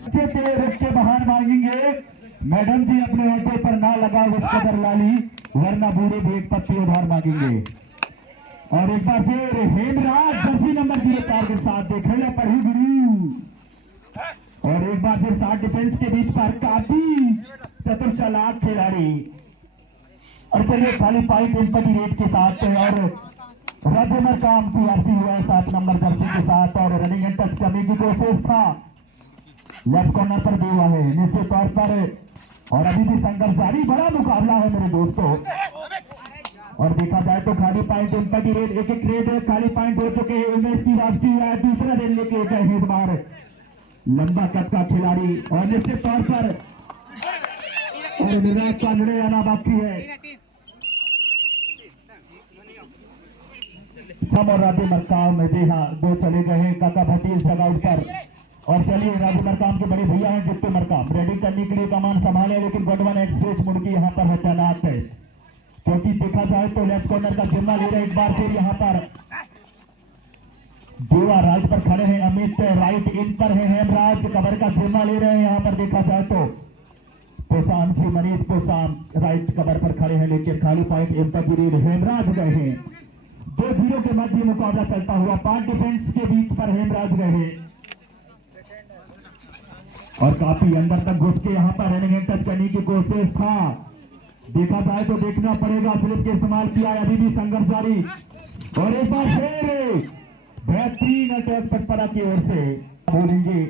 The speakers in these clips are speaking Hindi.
रुक के बाहर मांगेंगे मैडम जी, अपने ऑटो पर ना लगा उस कदर लाली, वरना बूढ़े भी एक पत्ती उधार मांगेंगे। और एक बार फिर हेमराज जर्सी नंबर 04 के साथ देखेगा पढ़ी गुरु। और एक बार फिर 60 डिफेंस के बीच पर काफी चतुर चालाक खिलाड़ी। और चलिए खाली पॉइंट एम्पटी रेट के साथ और रजमर काम टीआरसी हुआ है 7 नंबर जर्सी के साथ। और रनिंग एंड टच करने की कोशिश था, लेफ्ट कॉर्नर पर भी हुआ है निश्चित तौर पर। और अभी भी संघर्ष जारी, बड़ा मुकाबला है मेरे दोस्तों। और देखा जाए तो खाली पॉइंट एम्पटी रेट एक एक रेट खाली पॉइंट हो चुके हैं। उमेश की वापसी हुआ है, दूसरा रेल लेके गए हैं इस बार लंबा कद का खिलाड़ी। और निश्चित तौर पर निर्णायक का निर्णय आना बाकी है। सब और राधे मरकाम में जी हाँ, दो चले गए हैं काका भट्टी इस जगह पर। और चलिए राधे मरकाम के बड़े भैया हैं जितने मरकाम रेडी करने के लिए कमान संभाले, लेकिन गोडवन एक्सप्रेस मुड़की यहाँ पर है तैनात है, क्योंकि देखा जाए तो लेफ्ट कॉर्नर का जिम्मा ले रहे एक बार फिर यहाँ पर देवा राज पर खड़े हैं, अमित राइट इन पर है, हेमराज कबर का जिम्मा ले रहे हैं यहाँ पर। देखा जाए तो पोसाम श्री मनीष पोसाम राइट कबर पर खड़े हैं, लेकिन खाली पॉइंट इन पर गिरी हेमराज गए हैं। 2-0 के मध्य मुकाबला चलता हुआ 5 डिफेंस के बीच पर हेमराज गए हैं। और काफी अंदर तक घुस के यहाँ पर रनिंग एंड टच करने की कोशिश था, देखा जाए तो देखना पड़ेगा स्लिप के इस्तेमाल किया, अभी भी संघर्ष जारी। और एक बार फिर बेहतरीन अटैक पटपरा की ओर से बोलेंगे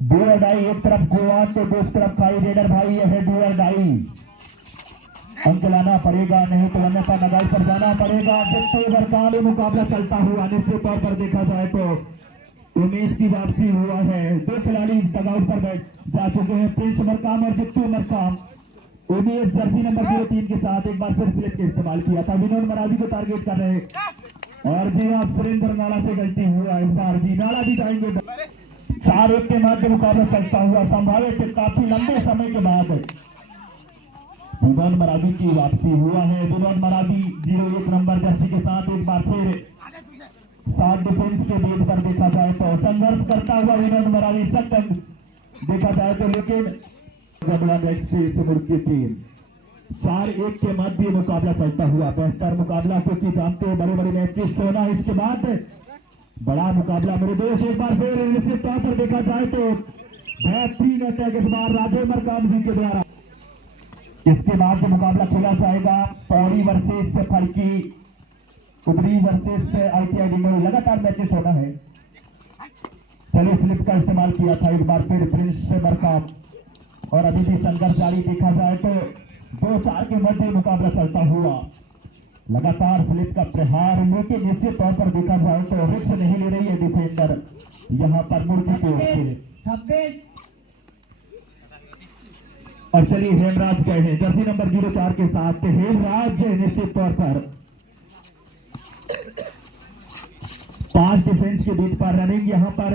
डू और डाई, एक तरफ गोवा तो दूसरी तरफ खाई रेडर भाई, यह है डू और डाई। अंक लाना पड़ेगा, नहीं तो अन्यथा नगाई पर जाना पड़ेगा। जितने ओवर का मुकाबला चलता हुआ निश्चित तौर पर देखा जाए तो उमेश की वापसी हुआ है। 2 खिलाड़ी डगआउट पर बैठ जा चुके हैं, प्रिंस मरकाम और जित्तू मरकाम। उमेश जर्सी नंबर 03 के साथ एक बार फिर स्लिप के इस्तेमाल किया था, विनोद मराजी को टारगेट कर रहे। और जी आप सुरेंद्र नाला से गलती हुआ इस बार, जी नाला भी जाएंगे। 4-1 के मध्य मुकाबला चलता हुआ संभावित काफी लंबे समय के बाद विनोद मराजी की वापसी हुआ है। विनोद मराजी 01 नंबर जर्सी के साथ एक बार फिर 7 डिफेंस के बेस पर देखा जाए तो संघर्ष करता हुआ विनोद मराजी सख्त देखा जाए तो, लेकिन 4-1 के मध्य मुकाबला चलता हुआ बेहतर मुकाबला, क्योंकि जानते हो बड़े बड़े मैचेस होना, इसके बाद बड़ा मुकाबला मेरे दोस्त। एक बार फिर निश्चित तौर पर देखा जाए तो बेहतरीन अटैक इस बार राधे मरकाम जी के द्वारा। इसके बाद मुकाबला खेला जाएगा पौड़ी वर्सेस फड़की, उबरी वर्सेस ITI डिंगोई, लगातार मैचेस होना है। चलिए स्लिप का इस्तेमाल किया था इस बार फिर प्रिंस मरकाम। और अभी भी संघर्ष जारी, देखा जाए तो 2-4 के मध्य मुकाबला चलता हुआ लगातार स्लिप का प्रहार, लेकिन निश्चित तौर पर देखा जाए तो रिस्क नहीं ले रही है डिफेंडर यहाँ पर मुर्गी की ओर से। और चलिए हेमराज गए हैं जर्सी नंबर 04 के साथ, हेमराज निश्चित तौर पर 5 डिफेंस के बीच पर रनिंग यहाँ पर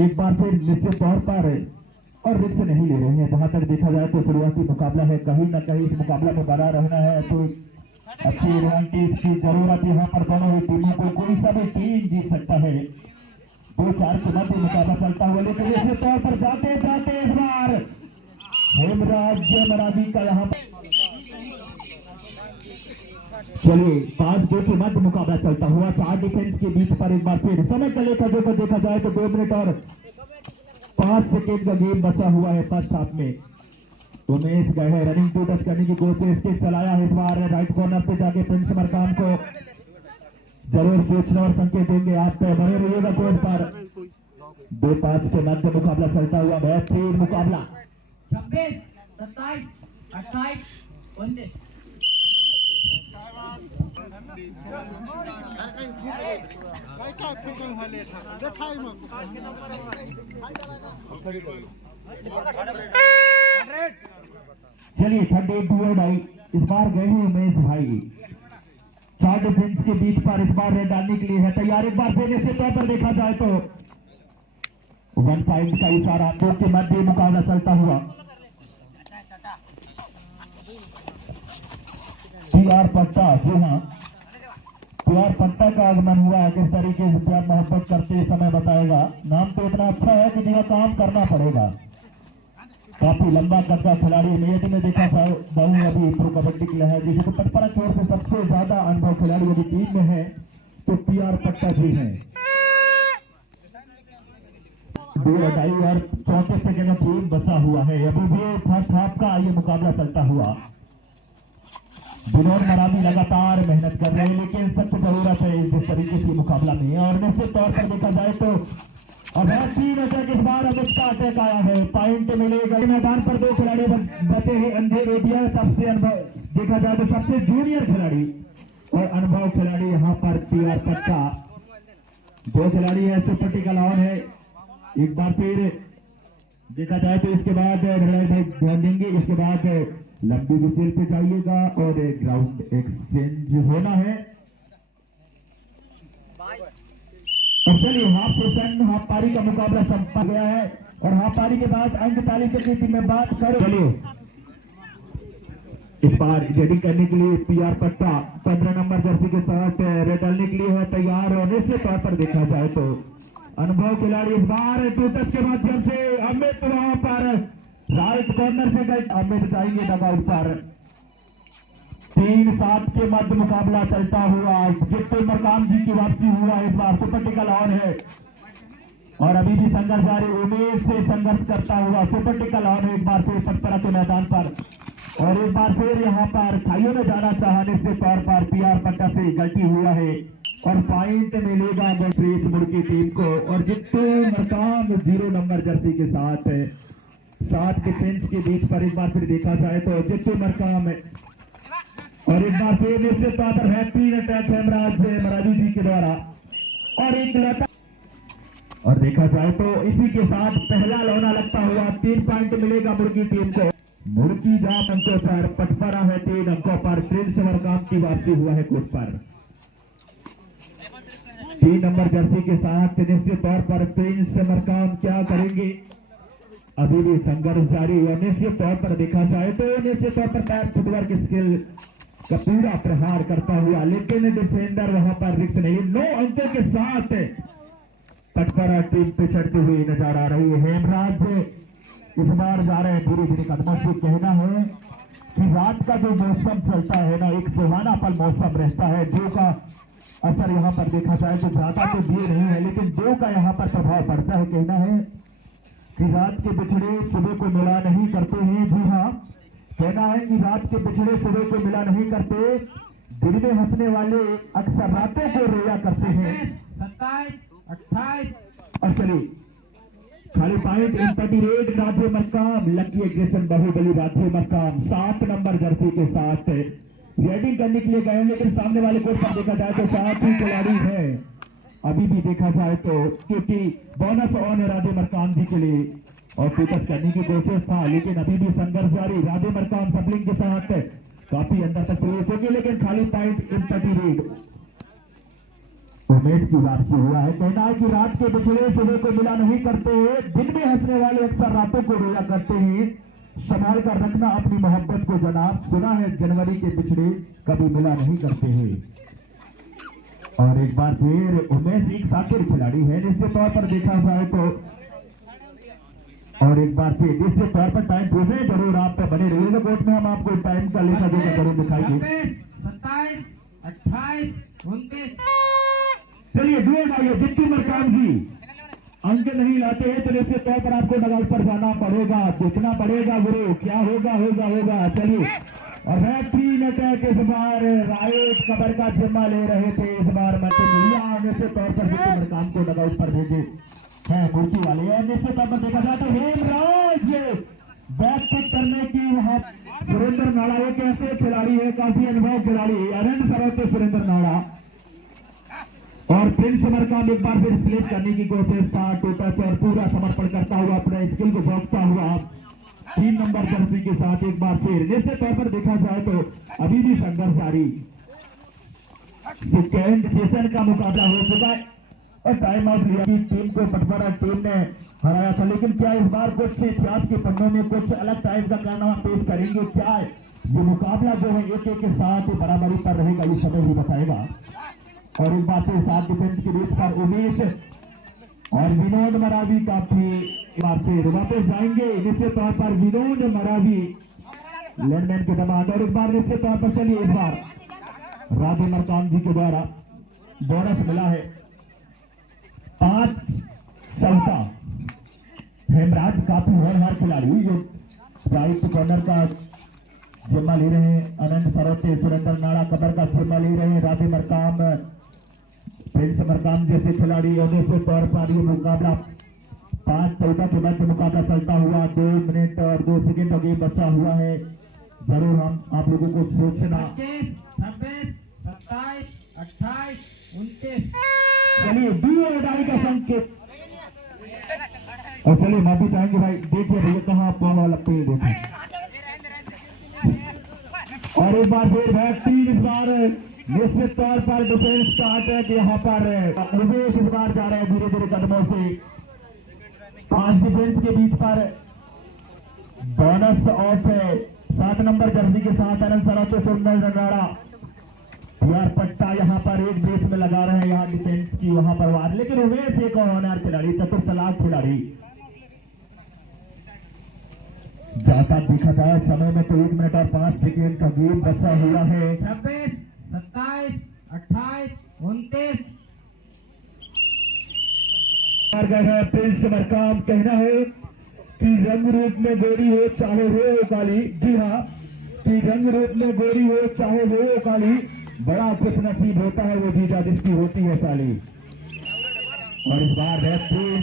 एक बार फिर निश्चित तौर पर और रिस्क नहीं ले रहे हैं। जहां तक देखा जाए तो शुरुआती मुकाबला है, कहीं ना कहीं इस मुकाबला में बना रहना है तो अच्छी एडवांटेज की जरूरत यहाँ पर दोनों ही टीमों को, कोई सा भी टीम जीत सकता है। 2-4 के मध्य मुकाबला चलता हुआ, लेकिन निश्चित तौर पर जाते जाते इस बार हेमराज मराजी का यहाँ पर चलिए 5-2 के मध्य मुकाबला चलता हुआ 4 डिफेंस के बीच पर एक बार फिर समय चले का जो देखा जाए तो 2 मिनट और 5 सेकेंड का गेम बचा हुआ है फर्स्ट हाफ में। उमेश गए हैं रनिंग टू टच करने की कोशिश के चलाया है इस बार राइट कॉर्नर पे जाके प्रिंस मरकाम को जरूर सूचना और संकेत देंगे, आप बने रहिएगा कोर्ट पर। 2-5 के मध्य मुकाबला चलता हुआ बेहतरीन मुकाबला। 26, 27, 28, 19 चलिए 38 डू भाई इस बार गए हैं उमेश भाई। 4 डिफेंस के बीच पर इस बार रेड डालने के लिए है तैयार। एक बार फिर निश्चित तौर पर देखा जाए तो 1 साइड का इशारा, 2 के मध्य मुकाबला चलता हुआ। PR पट्टा, जी हाँ प्यार पट्टा का आगमन हुआ है, किस तरीके से प्यार मोहब्बत करते समय बताएगा। नाम तो इतना अच्छा है कि जो काम करना पड़ेगा। काफी लंबा कद का खिलाड़ी नियति में देखा जाऊँ अभी प्रो कबड्डी के है, जिसको पटपरा की ओर से सबसे ज्यादा अनुभव खिलाड़ी यदि टीम में है तो प्यार पट्टा जी है। 2 ढाई और 34 सेकंड में टीम बचा हुआ है। अभी भी फर्स्ट हाफ का ये मुकाबला चलता हुआ। विनोद मरावी लगातार मेहनत कर रहे हैं, लेकिन सख्त जरूरत है इस तरीके से मुकाबला में। और निश्चित तौर पर देखा जाए तो अब 3 अटैक इस बार अब इसका अटैक आया है, पॉइंट मिलेगा। मैदान पर 2 खिलाड़ी बचे हैं, अंधेर एरिया सबसे अनुभव देखा जाए तो सबसे जूनियर खिलाड़ी और अनुभव खिलाड़ी यहाँ पर पीआर पट्टा। 2 खिलाड़ी है, सुपर टिकल ऑन है। एक बार फिर देखा जाए तो इसके बाद ध्यान देंगे, इसके बाद लंबी विकेल पे जाइएगा और ग्राउंड एक्सचेंज होना है। और चलिए हाफ सेशन हाफ पारी का मुकाबला संपन्न गया है और हाफ पारी के बाद अंक तालिका की टीम में बात करो। चलिए इस बार जेडिंग करने के लिए पीआर पट्टा 15 नंबर जर्सी के साथ डालने के लिए है तैयार। और निश्चित तौर पर देखा जाए तो अनुभव खिलाड़ी इस बार टू टच के माध्यम से अमित वहां पर राइट कॉर्नर से गए, अमित जाएंगे डगआउट पर। 3-7 के मध्य मुकाबला चलता हुआ। जितने मरकाम जी की वापसी हुआ इस बार सुपर टिकल ऑन है और अभी भी संघर्ष जारी। उमेश से संघर्ष करता हुआ सुपर टिकल ऑन है एक बार फिर पटपरा के मैदान पर। और एक बार फिर यहाँ पर खाइयों में जाना चाहने के तौर पर पीआर पट्टा से गलती हुआ है और पॉइंट मिलेगा गोल्फ्रीज मुर्गी टीम को। और जितने मरकाम 0 नंबर जर्सी के साथ 7 डिफेंस के बीच पर एक बार फिर देखा जाए तो जितने मरकाम और एक बार फिर निश्चित तौर पर बेहतरीन अटैक हेमराज मरावी जी के द्वारा और एक लता। और देखा जाए तो इसी के साथ पहला लौना लगता हुआ 3 पॉइंट मिलेगा मुर्गी टीम को। मुर्गी जाम अंकों पर पटपरा है 3 अंकों पर। प्रिंस मरकाम की वापसी हुआ है कोर्ट पर 3 नंबर जर्सी के साथ। निश्चित तौर पर प्रिंस मरकाम क्या करेंगे, अभी भी संघर्ष जारी है। निश्चित तौर पर देखा जाए तो निश्चित तौर पर पैर फुटवर्क स्किल का पूरा प्रहार करता हुआ, लेकिन डिफेंडर वहां पर रिक्त नहीं। 9 अंकों के साथ पटपरा टीम पे चढ़ते हुए नजर आ रही है। हेमराज इस बार जा रहे हैं धीरे धीरे कदमों से। कहना है कि रात का जो मौसम चलता है ना, एक सुहाना पल मौसम रहता है। देव का असर यहाँ पर देखा जाए तो ज्यादा तो दिए नहीं है, लेकिन देव का यहाँ पर प्रभाव पड़ता है। कहना है कि रात के बिछड़े सुबह को मिला नहीं करते हैं। जी हाँ, कहना है कि रात के बिछड़े सुबह को मिला नहीं करते, दिन में हंसने वाले अक्सर रातों को रोया करते हैं। 27, 28 और चलिए खाली point empty raid Radhe Markam lucky aggression Baahubali Radhe Markam 7 number jersey के साथ रेडिंग करने के लिए गए, लेकिन सामने वाले कोर्ट पर देखा जाए तो 7 ही खिलाड़ी है अभी भी देखा जाए तो, क्योंकि बोनस ऑन है राधे मरकाम जी के लिए और पिकअप करने की कोशिश था, लेकिन अभी भी संघर्ष जारी। राधे मरकाम सप्लिंग के साथ काफी अंदर तक प्रवेश होगी, लेकिन खाली पॉइंट इंपटी रेड उमेश की वापसी हुआ है। कहना है कि रात के बिछड़े सुबह को मिला नहीं करते हैं, दिन में हंसने वाले अक्सर रातों को रोया करते हैं। संभाल कर रखना अपनी मोहब्बत को जनाब, सुना है जनवरी के बिछड़े कभी मिला नहीं करते हैं। और एक बार फिर उमेश एक साथी खिलाड़ी है निश्चित तौर पर देखा जाए तो। और एक बार फिर निश्चित तौर पर टाइम पूछे जरूर आप बने रहिएगा कोर्ट में, हम आपको टाइम का लेखा जोखा जरूर दिखाएंगे। 27, 28, 29 चलिए दुए भाइयों, जितनी मरकाम जी अंक नहीं लाते हैं तो निश्चित तौर पर आपको डगआउट पर जाना पड़ेगा, देखना पड़ेगा गुरु क्या होगा होगा होगा। चलिए और बेहतरीन अटैक इस बार राइट कबर का जिम्मा ले रहे थे इस बार निश्चित तौर पर जितनी मरकाम को डगआउट पर भेजे है कुर्सी वाले हैं। निश्चित तौर पर देखा जाए तो हेमराज बैक पिक करने की वहां सुरेंद्र नाड़ा एक ऐसे खिलाड़ी है, काफी अनुभव खिलाड़ी अरन सरोते सुरेंद्र नाड़ा। और प्रिंस मरकाम एक बार फिर स्लेट करने की कोशिश था, टोटस और पूरा समर्पण करता हुआ अपने स्किल को भोगता हुआ 3 नंबर जर्सी के साथ एक बार फिर निश्चित तौर पर देखा जाए तो अभी भी संघर्ष जारी। सेकेंड सेशन का मुकाबला हो चुका है और टाइम आउट लिया की टीम को पटवारा टीम ने हराया था, लेकिन क्या इस बार कुछ इतिहास के पन्नों में कुछ अलग टाइप का कारनामा पेश करेंगे? क्या ये मुकाबला जो है एक के साथ बराबरी पर रहेगा, ये समय ही बताएगा। और एक बार फिर सात डिफेंस के बीच पर उमेश और विनोद मरावी काफी बार फिर वापस जाएंगे। निश्चित तौर पर विनोद मरावी लैंडमैन के दमाद और एक बार निश्चित तौर पर चलिए इस बार राधे मरकाम जी के द्वारा बोनस मिला है 5 चौथा। हेमराज काफी होनहार खिलाड़ी जो राइट कॉर्नर का जिम्मा ले रहे हैं। अनंत सरोते सुरेंद्र नाड़ा कबर का जिम्मा ले रहे हैं। राधे मरकाम प्रिंस मरकाम जैसे खिलाड़ी और निश्चित तौर पर ये मुकाबला 5-14 के मैच मुकाबला चलता हुआ 2 मिनट और 2 सेकंड का गेम बचा हुआ है। जरूर हम आप लोगों को सोचना 25, 26, 27, 28, 29। चलिए डी और डाई का संकेत। और चलिए माफी चाहेंगे भाई, देखिए भैया कहाँ कौन वाला पेड़ देखा। और एक बार फिर बैटिंग इस बार निश्चित तौर पर डिफेंस का अटैक यहाँ पर उमेश इस बार जा रहे हैं धीरे धीरे कदमों से। 5 डिफेंस के बीच पर बोनस ऑफ है 7 नंबर जर्सी के साथ अनंत सरोते सुंदर नाड़ा यार पट्टा यहाँ पर एक बेस में लगा रहे हैं यहाँ डिफेंस की वहां पर वार। लेकिन उमेश एक होनहार खिलाड़ी चतुर सलाह खिलाड़ी जाता देखा जाए समय में तो 1 मिनट और 5 सेकेंड का गेम बचा हुआ है। 26, 27, 28, 29। गए हैं प्रिंस मरकाम। कहना है कि रंग रूप में गोरी हो चाहे हो काली। जी हाँ, कि रंग रूप में गोरी हो चाहे हो काली, बड़ा खुश नसीब होता है वो जीजा जिसकी होती है साली। और इस बार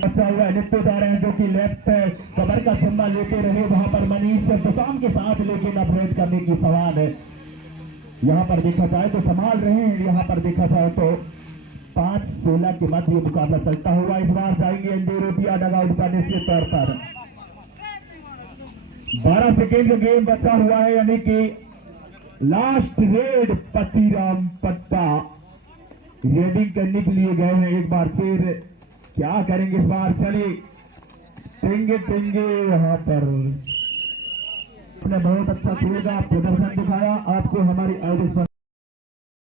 बचा हुआ है नित्य जा रहे हैं जो कि लेफ्ट कबर का सिम्बा लेते रहे वहां पर मनीष सुशाम के साथ, लेकिन अपडेट करने की सवाल है। यहाँ पर देखा जाए तो संभाल रहे हैं, यहाँ पर देखा जाए तो 5-16 के मध्य ये मुकाबला चलता हुआ। इस बार जाएंगे इंडोरोपिया डगआउट पर निश्चित तौर पर 12 सेकेंड का गेम बचा हुआ है, यानी कि लास्ट रेड पतिराम पट्टा रेडिंग करने के लिए गए हैं। एक बार फिर क्या करेंगे इस बार। चलिए टेंगे यहाँ पर आपने बहुत अच्छा खेलेगा प्रदर्शन दिखाया। आपको हमारी आयोजन